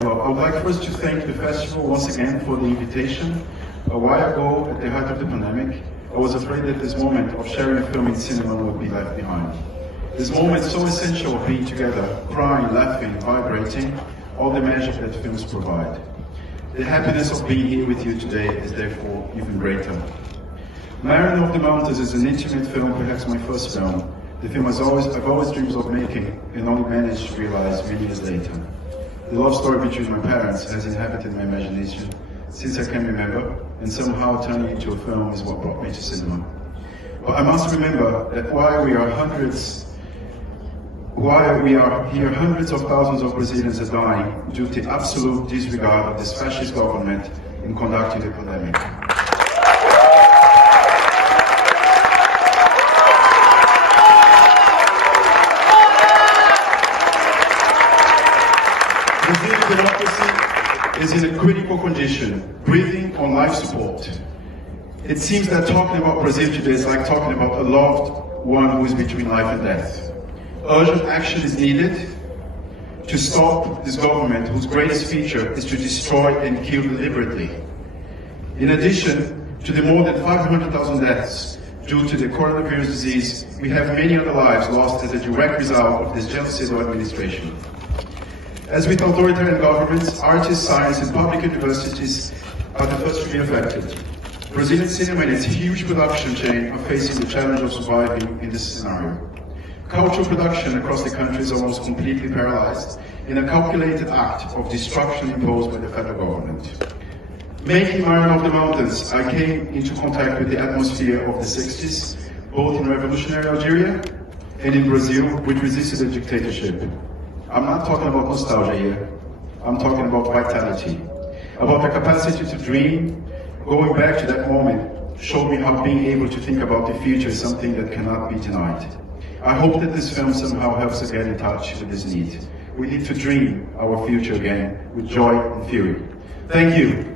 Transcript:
Well, I would like first to thank the festival once again for the invitation. A while ago, at the height of the pandemic, I was afraid that this moment of sharing a film in cinema would be left behind. This moment so essential of being together, crying, laughing, vibrating, all the magic that films provide. The happiness of being here with you today is therefore even greater. Mariner of the Mountains is an intimate film, perhaps my first film. The film I've always dreamed of making and only managed to realize many years later. The love story between my parents has inhabited my imagination since I can remember, and somehow turning into a film is what brought me to cinema. But I must remember that while we are here, hundreds of thousands of Brazilians are dying due to absolute disregard of this fascist government in conducting the pandemic. Brazilian democracy is in a critical condition, breathing on life support. It seems that talking about Brazil today is like talking about a loved one who is between life and death. Urgent action is needed to stop this government whose greatest feature is to destroy and kill deliberately. In addition to the more than 500,000 deaths due to the coronavirus disease, we have many other lives lost as a direct result of this genocidal administration. As with authoritarian governments, artists, science, and public universities are the first to be affected. Brazilian cinema and its huge production chain are facing the challenge of surviving in this scenario. Cultural production across the country is almost completely paralyzed in a calculated act of destruction imposed by the federal government. Making Mariner of the Mountains, I came into contact with the atmosphere of the 60s, both in revolutionary Algeria and in Brazil, which resisted the dictatorship. I'm not talking about nostalgia here. I'm talking about vitality, about the capacity to dream. Going back to that moment showed me how being able to think about the future is something that cannot be denied. I hope that this film somehow helps us get in touch with this need. We need to dream our future again with joy and fury. Thank you.